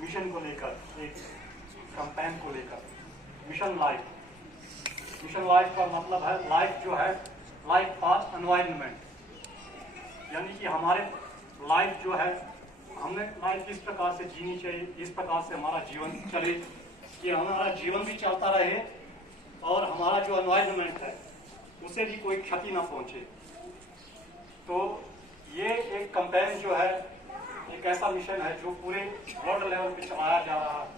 Mission को लेकर, एक कैंपेन को लेकर, मिशन लाइफ। मिशन लाइफ का मतलब है लाइफ जो है लाइफ फॉर एनवायरनमेंट, यानी कि हमारे लाइफ जो है हमें लाइफ किस प्रकार से जीनी चाहिए, इस प्रकार से हमारा जीवन चले कि हमारा जीवन भी चलता रहे और हमारा जो एनवायरनमेंट है उसे भी कोई क्षति ना पहुंचे। तो ये एक कैंपेन जो है एक ऐसा मिशन है जो पूरे वर्ल्ड लेवल पे चलाया जा रहा है,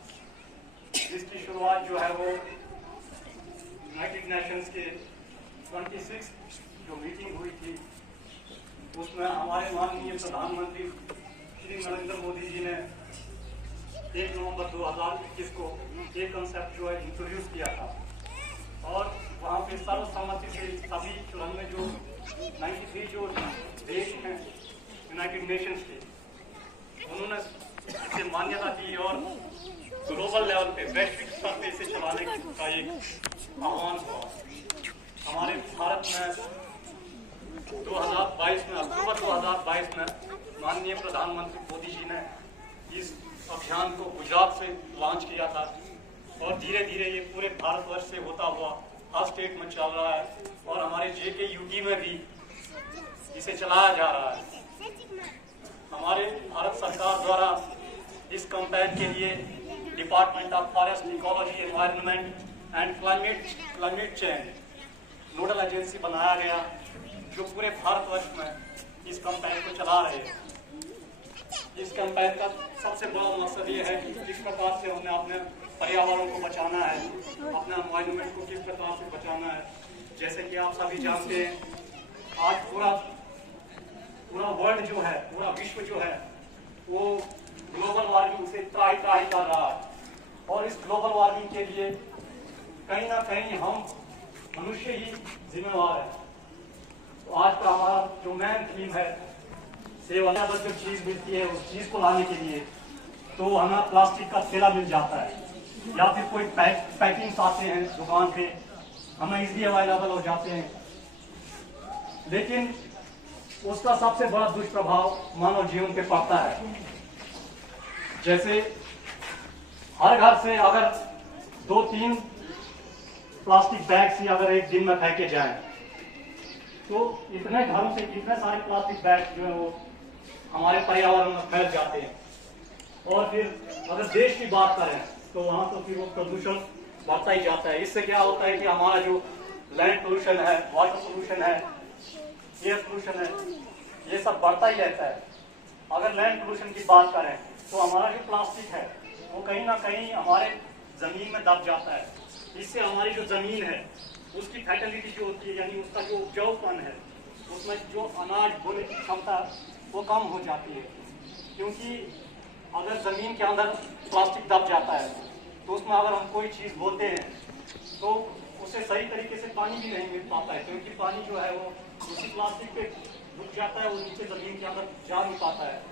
जिसकी शुरुआत जो है वो यूनाइटेड नेशंस के 26 जो मीटिंग हुई थी उसमें हमारे माननीय प्रधानमंत्री श्री नरेंद्र मोदी जी ने 1 नवंबर 2021 को ये कंसेप्ट जो है इंट्रोड्यूस किया था और वहाँ पे सर्वसम्मति से सभी 94 जो 93 जो देश हैं यूनाइटेड नेशंस के, उन्होंने इसे मान्यता दी और ग्लोबल लेवल पे वैश्विक स्तर पे इसे चलाने का एक आह्वान हुआ। हमारे भारत में 2022 में अक्टूबर 2022 में माननीय प्रधानमंत्री मोदी जी ने इस अभियान को गुजरात से लॉन्च किया था और धीरे धीरे ये पूरे भारतवर्ष से होता हुआ हर स्टेट में चल रहा है और हमारे JK UT में भी इसे चलाया जा रहा है। हमारे भारत सरकार द्वारा इस कैंपेन के लिए department of forest ecology environment and climate change nodal agency बनाया गया जो पूरे भारतवर्ष में इस कैंपेन को चला रहे हैं। इस कैंपेन का सबसे बड़ा मकसद ये है कि किस प्रकार से हमें अपने पर्यावरण को बचाना है, अपने एनवायरनमेंट को किस प्रकार से बचाना है। जैसे कि आप सभी जानते हैं आज पूरा वर्ल्ड जो है, पूरा विश्व जो है वो ग्लोबल वार्मिंग से त्राही कर रहा है और इस ग्लोबल वार्मिंग के लिए कहीं ना कहीं हम मनुष्य ही जिम्मेवार है। तो आज का हमारा जो मेन थीम है सेवानिवृत्त जो चीज मिलती है उस चीज को लाने के लिए तो हमें प्लास्टिक का थैला मिल जाता है या फिर कोई पैकिंग्स आते हैं दुकान पे, हमें इजीली अवेलेबल हो जाते हैं, लेकिन उसका सबसे बड़ा दुष्प्रभाव मानव जीवन पे पड़ता है। जैसे हर घर से अगर 2-3 प्लास्टिक बैग्स ही अगर एक दिन में फेंके जाएं तो इतने घरों से इतने सारे प्लास्टिक बैग जो है वो हमारे पर्यावरण में फैल जाते हैं। और फिर अगर देश की बात करें तो वहां तो फिर वो प्रदूषण बढ़ता ही जाता है। इससे क्या होता है कि हमारा जो लैंड पोल्यूशन है, वाटर पोल्यूशन है, एयर पोल्यूशन है, ये सब बढ़ता ही रहता है। अगर लैंड पोल्यूशन की बात करें तो हमारा जो प्लास्टिक है वो कहीं ना कहीं हमारे जमीन में दब जाता है। इससे हमारी जो जमीन है उसकी फर्टिलिटी जो होती है, यानी उसका जो उपजाऊपन है, उसमें जो अनाज बोने की क्षमता वो कम हो जाती है। क्योंकि अगर जमीन के अंदर प्लास्टिक दब जाता है तो उसमें अगर हम कोई चीज बोते हैं तो उसे सही तरीके से पानी भी नहीं मिल पाता है, क्योंकि पानी जो है वो उसी प्लास्टिक पे रुक जाता है, वो नीचे जमीन के अंदर जा नहीं पाता है।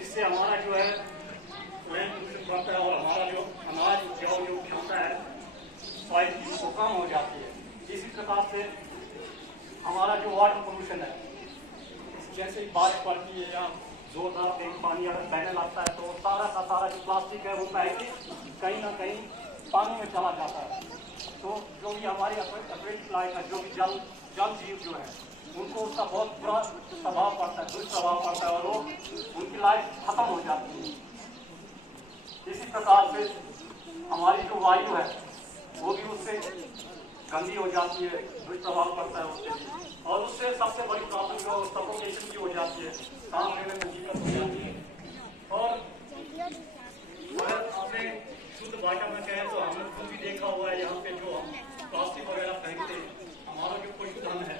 इससे हमारा जो है लैंड पोल्यूशन बढ़ता है और हमारा जो अनाज उपजाऊ जो क्षमता है सॉइल की वो कम हो जाती है। इसी प्रकार से हमारा जो वाटर पोल्यूशन है, जैसे बारिश पड़ती है या जोरदार तेज पानी अगर बहने लगता है तो सारा का सारा जो प्लास्टिक है वो बह के कहीं ना कहीं पानी में चला जाता है। तो जो भी हमारी एक्वेटिक लाइफ है, जो भी जल जीव जो है उनको उसका बहुत बुरा प्रभाव पड़ता है, दुष्प्रभाव पड़ता है और वो उनकी लाइफ खत्म हो जाती है। इसी प्रकार से हमारी जो वायु है वो भी उससे गंदी हो जाती है, दुष्प्रभाव पड़ता है उससे भी, और उससे सबसे बड़ी प्रॉब्लम जो सफोकेशन की हो जाती है, सांस लेने में दिक्कत हो जाती है। और अगर आपने शुद्ध भाषा में कहें तो हमने खुद भी देखा हुआ है, यहाँ पे जो हम प्लास्टिक वगैरह फेंकते हैं, हमारा जो पशुधन है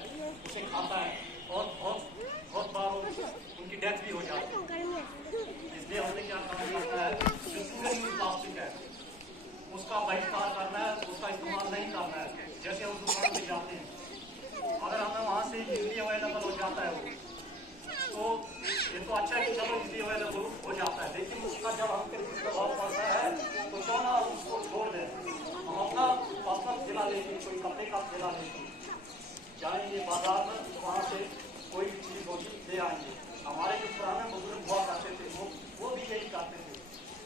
उसे खाता है और बहुत बार उनकी डेथ भी हो जाती है। इसलिए हमने क्या करना है, जो सिंगल यूज प्लास्टिक है उसका बहिष्कार करना है, उसका इस्तेमाल नहीं करना है। जैसे हम दुकान में जाते हैं, अगर हमें वहाँ से इजीली अवेलेबल हो जाता है वो तो ये तो अच्छा है कि चलो इजीली अवेलेबल हो जाता है, लेकिन उसका जब हम पर प्रभाव पड़ता है तो क्यों ना उसको छोड़ दें, हम अपना पर्सनल थैला लेके, कोई कपड़े का थैला लेके जाएंगे बाजार में, वहाँ से कोई भी चीज़ होगी ले आएंगे। हमारे जो पुराने बुजुर्ग हुआ करते थे वो भी यही करते थे,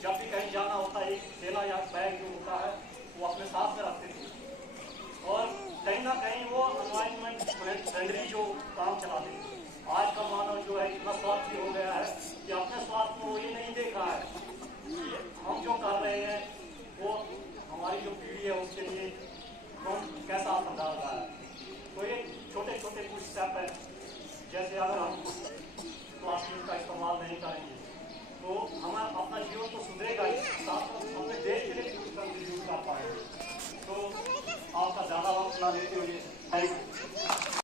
जब भी कहीं जाना होता है, एक थैला या बैग जो होता है वो अपने साथ में रखते थे और कहीं ना कहीं वो एनवायरमेंट फ्रेंडली जो काम चलाते थे। आज का मानव जो है इतना स्वार्थी हो गया है कि अपने स्वार्थ को ये नहीं देख रहा है कि हम जो कर रहे हैं वो हमारी जो पीढ़ी है उसके लिए कौन कैसा असर डाल रहा है। तो ये छोटे छोटे कुछ स्टेप है, जैसे अगर हम प्लास्टिक का इस्तेमाल नहीं करेंगे तो हमारा अपना जीवन तो सुधरेगा ही, साथ साथ अपने देश के लिए भी कुछ कंट्रीब्यूट कर पाएंगे। तो आपका ज़्यादा वक्त ना लेते हुए थैंक यू।